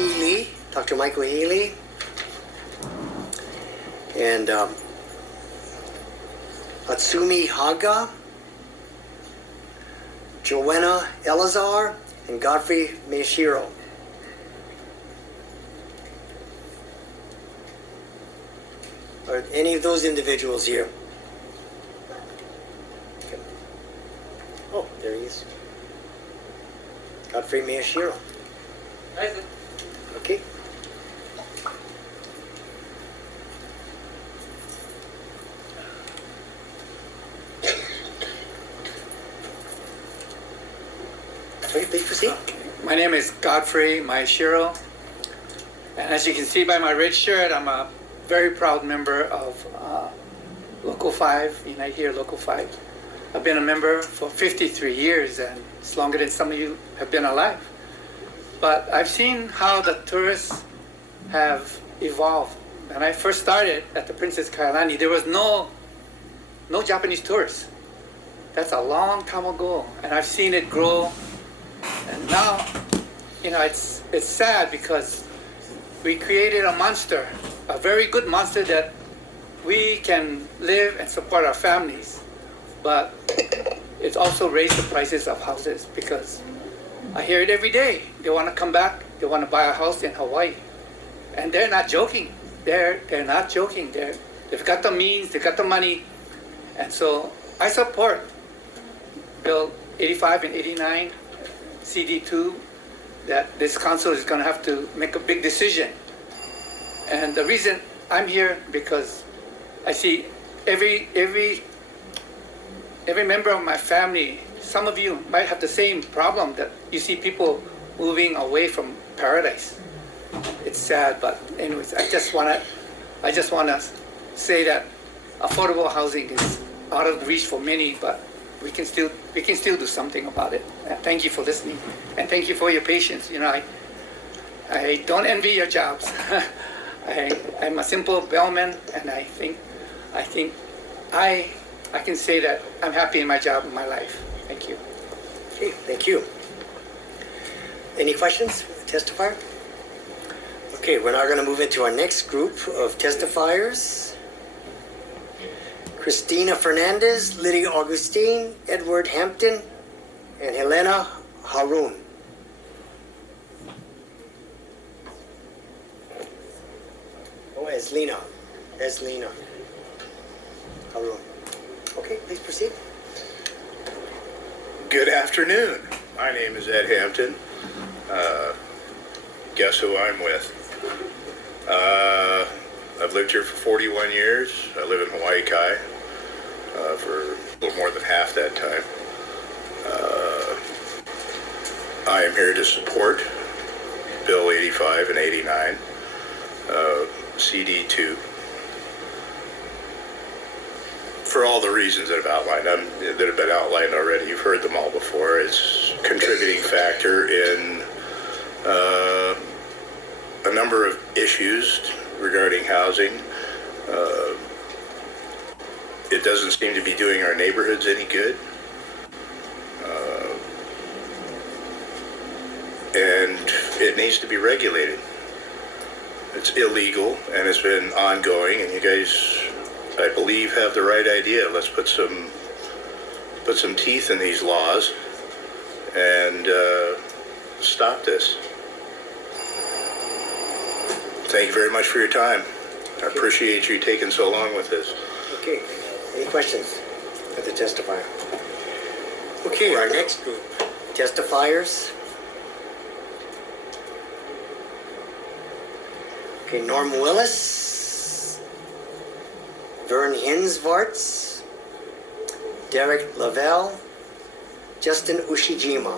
Healy, Dr. Michael Healy, and Atsumi Haga, Joanna Elazar, and Godfrey Maeshiro. Are any of those individuals here? Okay. Oh, there he is. Godfrey Maeshiro. Okay. Okay, please proceed. My name is Godfrey Maeshiro, and as you can see by my red shirt, I'm a very proud member of Local 5, Unite Here Local 5. I've been a member for 53 years, and it's longer than some of you have been alive. But I've seen how the tourists have evolved. When I first started at the Princess Kailani, there was no Japanese tourists. That's a long time ago, and I've seen it grow. And now, you know, it's sad because we created a monster, a very good monster that we can live and support our families. But it's also raised the prices of houses because I hear it every day. They want to come back. They want to buy a house in Hawaii, and they're not joking. They're not joking. They've got the means. They've got the money, and so I support Bill 85 and 89, CD2, that this council is going to have to make a big decision. And the reason I'm here because I see every member of my family. Some of you might have the same problem that you see people moving away from paradise. It's sad, but anyways, I just wanna say that affordable housing is out of reach for many, but we can still do something about it. And thank you for listening, and thank you for your patience. You know, I don't envy your jobs. I'm a simple bellman, and I think I can say that I'm happy in my job in my life. Thank you. Okay, thank you. Any questions for the testifier? Okay, we're now going to move into our next group of testifiers. Christina Fernandez, Lydia Augustine, Edward Hampton, and Helena Haroun. Oh, Eslina Haroun. Okay, please proceed. Good afternoon. My name is Ed Hampton. Guess who I'm with? I've lived here for 41 years. I live in Hawaii Kai for a little more than half that time. I am here to support Bill 85 and 89, CD2. For all the reasons that have been outlined already. You've heard them all before. It's a contributing factor in a number of issues regarding housing. It doesn't seem to be doing our neighborhoods any good. And it needs to be regulated. It's illegal, and it's been ongoing, and you guys, I believe, have the right idea. Let's put some teeth in these laws and stop this. Thank you very much for your time. I appreciate you taking so long with this. Okay, any questions for the testifier? Okay, our next group, testifiers. Okay, Norm Willis, Vern Hinsvarts, Derek Lavelle, Justin Ushijima.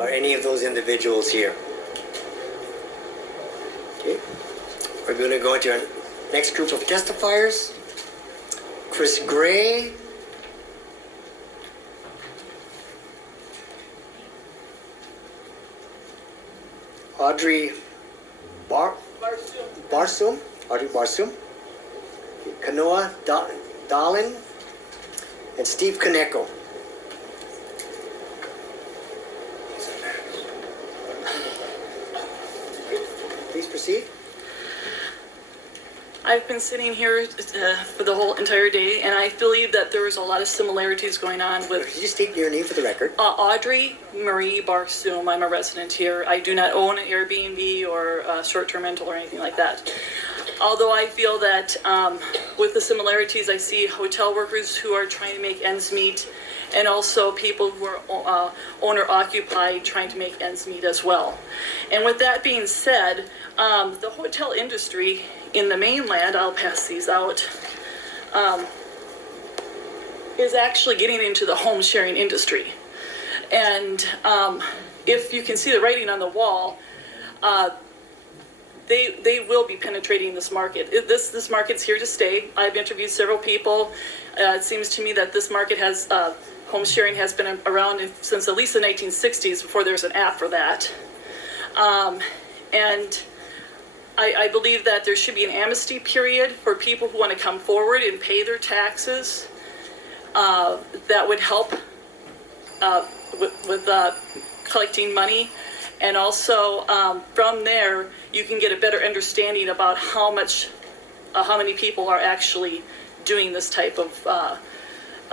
Are any of those individuals here? Okay, we're going to go into our next group of testifiers. Chris Gray, Audrey Barsoum, Kanoa Dahlin, and Steve Kaneko. Please proceed. I've been sitting here for the whole entire day, and I believe that there is a lot of similarities going on Could with you state your name for the record? Audrey Barsoum. I'm a resident here. I do not own an Airbnb or a short-term rental or anything like that. Although I feel that with the similarities, I see hotel workers who are trying to make ends meet, and also people who are owner-occupied trying to make ends meet as well. And with that being said, the hotel industry in the mainland, I'll pass these out, is actually getting into the home sharing industry. And if you can see the writing on the wall, they will be penetrating this market. This market's here to stay. I've interviewed several people. It seems to me that this market has, home sharing has been around since at least the 1960s, before there's an app for that. And I believe that there should be an amnesty period for people who want to come forward and pay their taxes. That would help with collecting money. And also from there, you can get a better understanding about how many people are actually doing this type of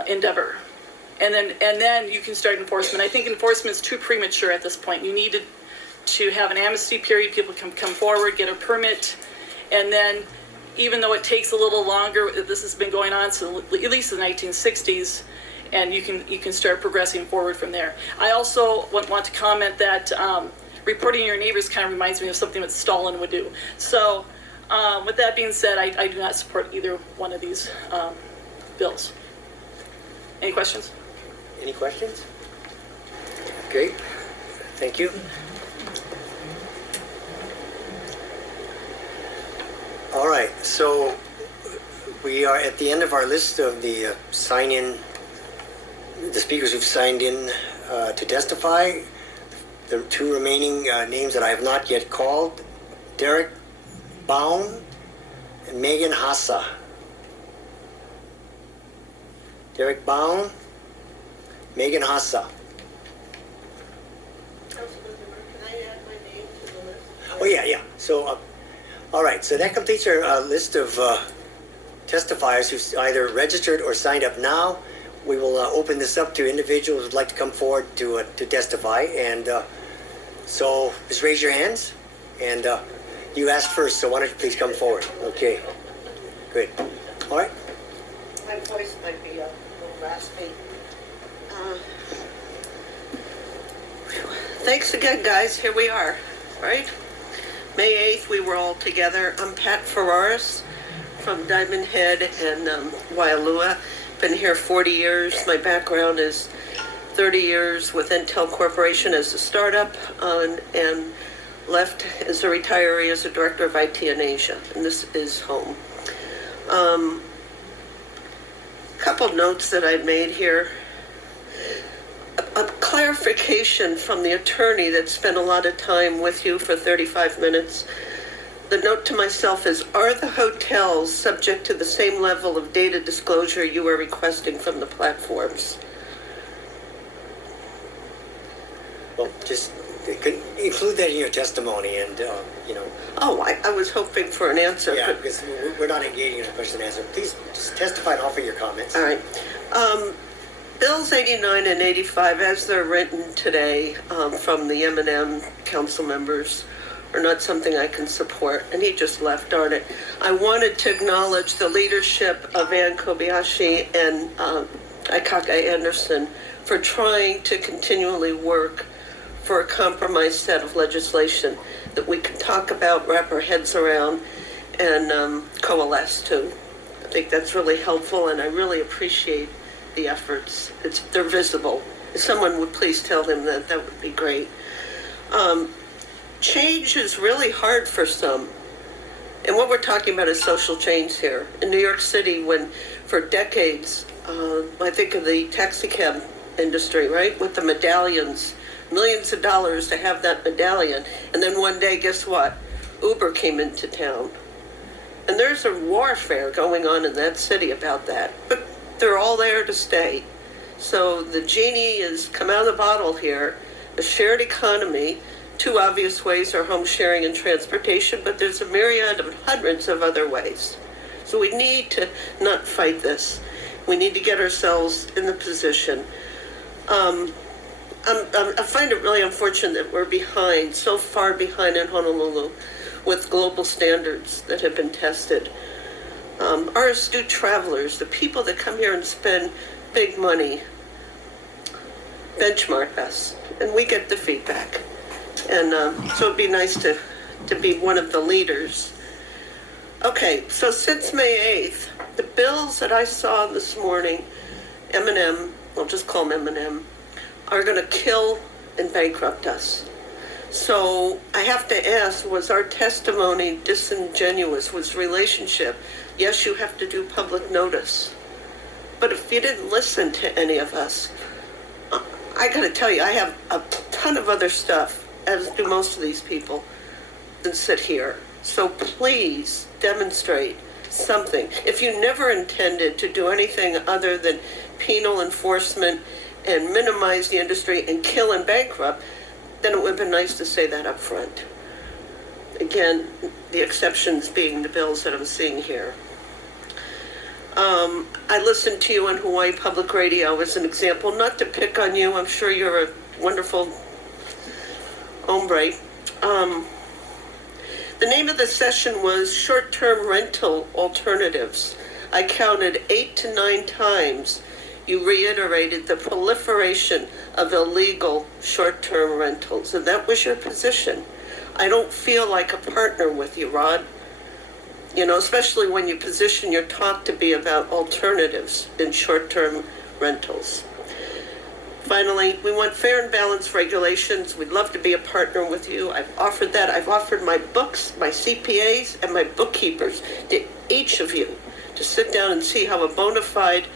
endeavor. And then you can start enforcement. I think enforcement is too premature at this point. You need to have an amnesty period. People can come forward, get a permit, and then even though it takes a little longer, this has been going on since at least the 1960s, and you can start progressing forward from there. I also want to comment that reporting your neighbors kind of reminds me of something that Stalin would do. So with that being said, I do not support either one of these bills. Any questions? Any questions? Okay, thank you. All right, so we are at the end of our list of the the speakers who've signed in to testify. The two remaining names that I have not yet called, Derek Baum and Megan Hassa. Derek Baum, Megan Hassa. Councilman Menor, can I add my name to the list? Oh, yeah. So, all right, so that completes our list of testifiers who've either registered or signed up now. We will open this up to individuals who'd like to come forward to testify. And so just raise your hands. And you asked first, so why don't you please come forward? Okay, good. All right. My voice might be a little raspy. Thanks again, guys. Here we are, right? May 8th, we were all together. I'm Pat Ferraris from Diamond Head and Waialua. Been here 40 years. My background is 30 years with Intel Corporation as a startup and left as a retiree as a director of IT in Asia. And this is home. Couple notes that I made here. A clarification from the attorney that spent a lot of time with you for 35 minutes. The note to myself is, are the hotels subject to the same level of data disclosure you are requesting from the platforms? Well, just include that in your testimony and, Oh, I was hoping for an answer. yeah, but- because we're not engaging in a question and answer. Please just testify and offer your comments. All right. Bills 89 and 85, as they're written today from the M&M council members, are not something I can support. And he just left, darn it. I wanted to acknowledge the leadership of Ann Kobayashi and Aikaka Anderson for trying to continually work for a compromise set of legislation that we can talk about, wrap our heads around, and coalesce to. I think that's really helpful, and I really appreciate the efforts. They're visible. If someone would please tell them that, that would be great. Change is really hard for some. And what we're talking about is social change here. In New York City, when for decades, I think of the taxi cab industry, right? With the medallions, millions of dollars to have that medallion. And then one day, guess what? Uber came into town. And there's a warfare going on in that city about that. But they're all there to stay. So the genie has come out of the bottle here, a shared economy, Two obvious ways are home sharing and transportation, but there's a myriad of hundreds of other ways. So we need to not fight this. We need to get ourselves in the position. I find it really unfortunate that we're behind, so far behind in Honolulu with global standards that have been tested. Our astute travelers, the people that come here and spend big money, benchmark us, and we get the feedback. And so it'd be nice to be one of the leaders. Okay, so since May 8th, the bills that I saw this morning, M&M, we'll just call them M&M, are going to kill and bankrupt us. So I have to ask, was our testimony disingenuous? Was relationship? Yes, you have to do public notice. But if you didn't listen to any of us, I got to tell you, I have a ton of other stuff, as do most of these people, than sit here. So please demonstrate something. If you never intended to do anything other than penal enforcement and minimize the industry and kill and bankrupt, then it would have been nice to say that up front. Again, the exceptions being the bills that I'm seeing here. I listened to you on Hawaii Public Radio as an example, not to pick on you. I'm sure you're a wonderful hombre. The name of the session was Short-Term Rental Alternatives. I counted 8 to 9 times you reiterated the proliferation of illegal short-term rentals, and that was your position. I don't feel like a partner with you, Rod. You know, especially when you position your talk to be about alternatives in short-term rentals. Finally, we want fair and balanced regulations. We'd love to be a partner with you. I've offered that. I've offered my books, my CPAs, and my bookkeepers to each of you to sit down and see how a bona fide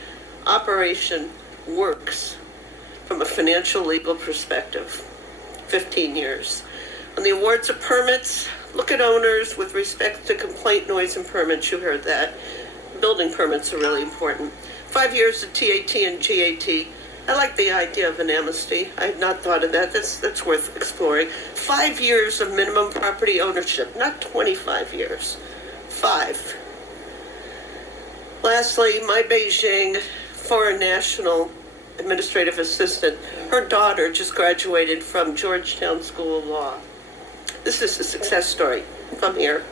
operation works from a financial legal perspective. 15 years. On the awards of permits, look at owners with respect to complaint, noise, and permits. You heard that. Building permits are really important. 5 years of TAT and GAT. I like the idea of an amnesty. I had not thought of that. That's worth exploring. 5 years of minimum property ownership, not 25 years. 5. Lastly, my Beijing foreign national administrative assistant, her daughter just graduated from Georgetown School of Law. This is a success story from here.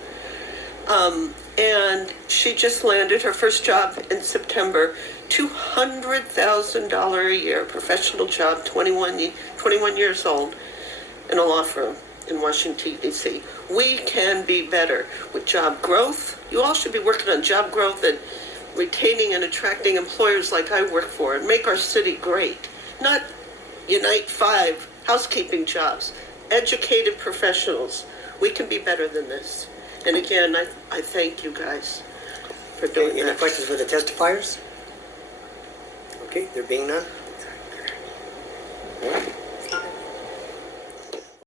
And she just landed her first job in September, $200,000 a year, professional job, 21 years old, in a law firm in Washington, D.C. We can be better with job growth. You all should be working on job growth and retaining and attracting employers like I work for and make our city great. Not Unite 5 housekeeping jobs. Educated professionals. We can be better than this. And again, I thank you guys for doing that. Any questions for the testifiers? Okay, there being none. All right.